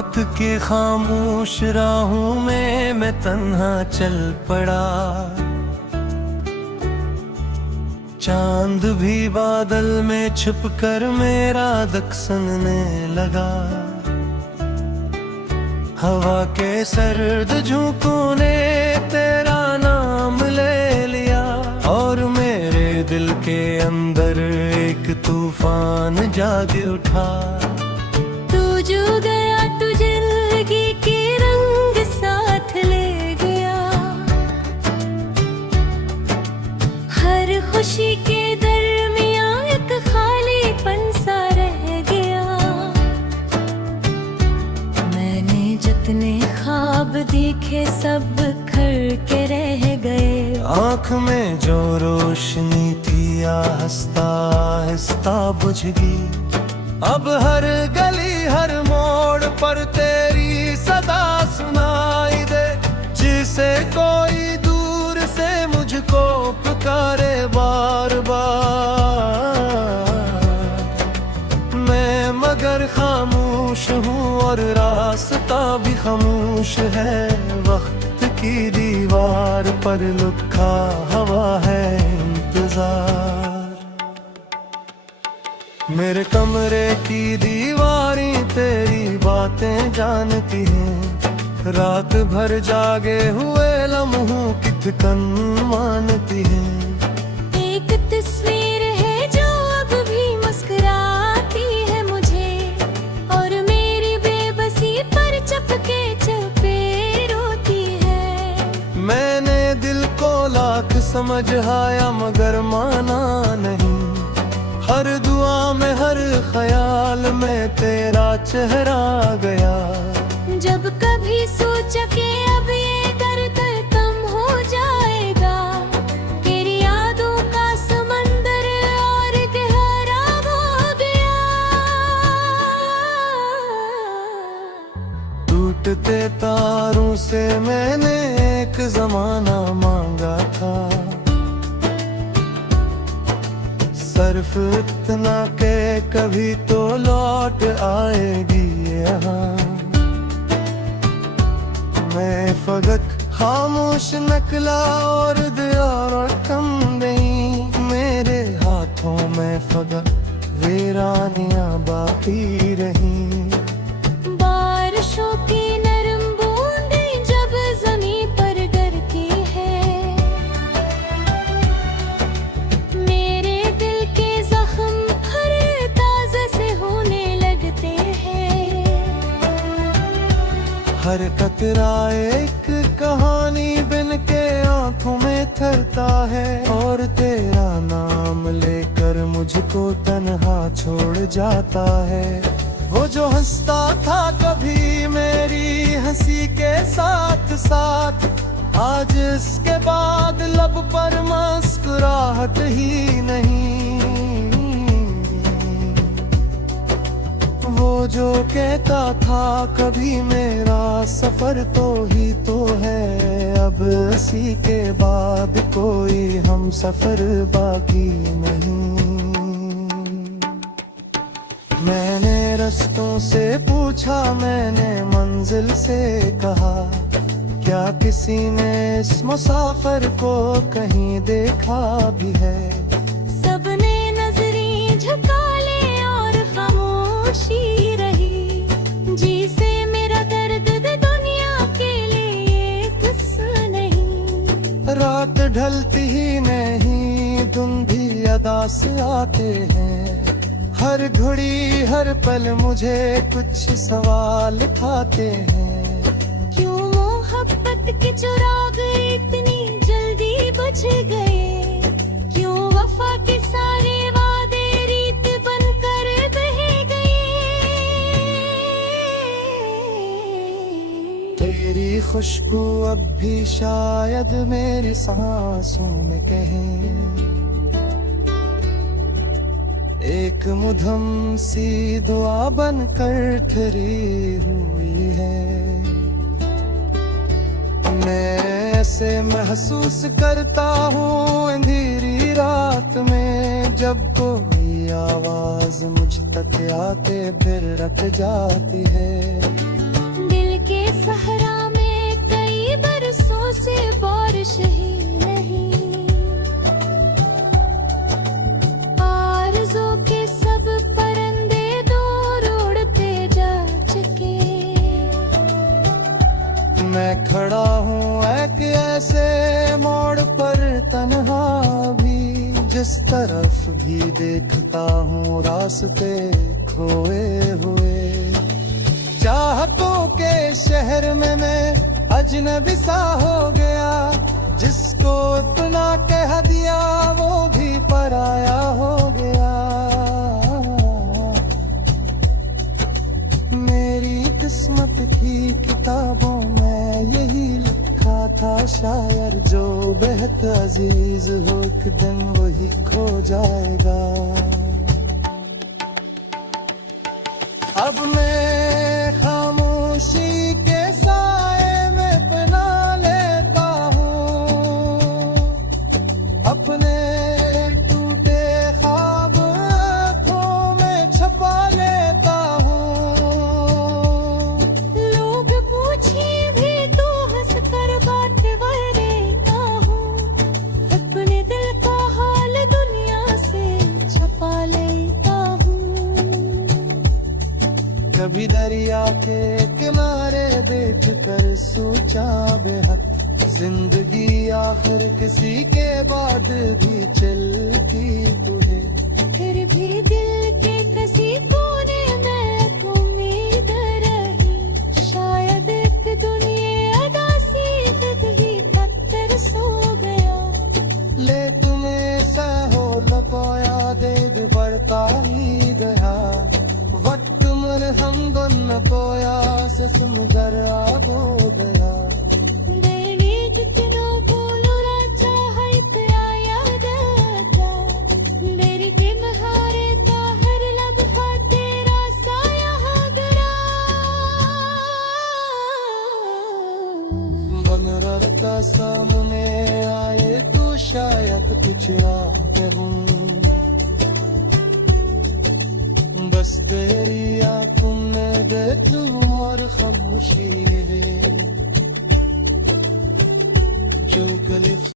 मौत के खामोश राहों में मैं तन्हा चल पड़ा। चांद भी बादल में छुपकर मेरा दक सुनने लगा। हवा के सर्द झोंकों ने तेरा नाम ले लिया और मेरे दिल के अंदर एक तूफान जाग उठा। तू जो गया तू जिंदगी के रंग साथ ले गया। हर खुशी के दरमियां एक खालीपन सा रह गया। मैंने जितने ख्वाब देखे सब बिखर के रह गए। आँख में जो रोशनी थी आहिस्ता आहिस्ता बुझ गई। अब हर गली हर मोड़ पर तेरी सदा सुनाई दे। जिसे कोई दूर से मुझको पुकारे बार बार। मैं मगर खामोश हूँ और रास्ता भी खामोश है। वक्त की दीवार पर लिखा हवा है इंतजार। मेरे कमरे की दीवारें तेरी बातें जानती हैं। रात भर जागे हुए लम्हों की ठिकन मानती हैं। एक तस्वीर है जो अब भी मुस्कुराती है मुझे और मेरी बेबसी पर चपके चपे रोती है। मैंने दिल को लाख समझाया मगर माना नहीं। हर दुआ में हर ख्याल में तेरा चेहरा गया। जब कभी सोचा कि अब ये दर्द कम हो जाएगा। तेरी यादों का समंदर और गहरा हो गया। टूटते तारों से मैंने एक जमाना मांगा था। सिर्फ इतना के कभी तो लौट आएगी यहाँ। मैं फकत खामोश निकला और दिया रकम नहीं। मेरे हाथों में फकत वीरानियां बाकी रही। बारिशों की नरम बूंदें जब ज़मीं पर गिरती है। मेरे दिल के जख्म हर ताज़े से होने लगते हैं। हर कतरा एक कहानी बिन के आंखों में थरता है। और तेरा नाम लेकर मुझको तन्हा छोड़ जाता है। वो जो हंसता था कभी मेरी हंसी के साथ साथ। आज इसके बाद लब पर मुस्कुराहट ही नहीं। वो जो कहता था कभी मेरा सफर तो ही तो है। अब इसी के बाद कोई हम सफर बाकी नहीं। मैंने रस्तों से पूछा मैंने मंजिल से कहा। क्या किसी ने इस मुसाफिर को कहीं देखा भी है। सबने नजरें झुका ले और खामोशी रही। जी से मेरा दर्द दुनिया के लिए किस्सा नहीं। रात ढलती ही नहीं दिन भी अदा से आते हैं। हर घड़ी हर पल मुझे कुछ सवाल उठाते हैं। क्यों मोहब्बत के चिराग इतनी जल्दी बुझ गए। क्यों वफा के सारे वादे रीत बनकर बह गए। तेरी खुशबू अब भी शायद मेरी सांसों में कहे। एक मुधम सी दुआ बनकर ठहरी हुई है। मैं ऐसे महसूस करता हूँ अंधेरी रात में जब कोई आवाज मुझ तक आके फिर रट जाती है। सहरा में कई बरसों से बारिश ही नहीं। आरज़ू के सब परिंदे दूर उड़ते जा चुके। मैं खड़ा हूँ एक ऐसे मोड़ पर तन्हा भी, जिस तरफ भी देखता हूँ रास्ते खोए हुए। चाहतों के शहर में मैं अजनबी सा हो गया, जिसको अपना कह दिया वो भी पराया हो गया। मेरी किस्मत की किताबों में यही लिखा था शायर, जो बेहद अजीज हो एक दिन वही खो जाएगा। अब मैं खामोशी के साए में पना लेता हूँ, अपने टूटे ख्वाब आँखों में छुपा लेता हूँ। लोग पूछे भी तो हंस कर बात देता हूँ, अपने दिल का हाल दुनिया से छुपा लेता हूँ। कभी दरिया के किनारे बैठ कर सोचा बेहद, जिंदगी आखिर किसी के बाद भी चलती तो है। फिर भी दिल के किसी कोने में उम्मीद रही, शायद एक दुनिया अदासी ही तक कर सो गया। ले तुम्हें सहो लपाया दे बढ़ता ही गया, वक्त मर हम गन पोया से सुमगर आग हो गया। मैंने जितना बोलो राजा है प्याया दाता, मेरी तुम्हारे ताहर लम्हा तेरा साया गरा। बनर का सामने आए तो शायद कुछ आते हूँ, बस तेरी आंखों में देखूं और खामोशी है जो गली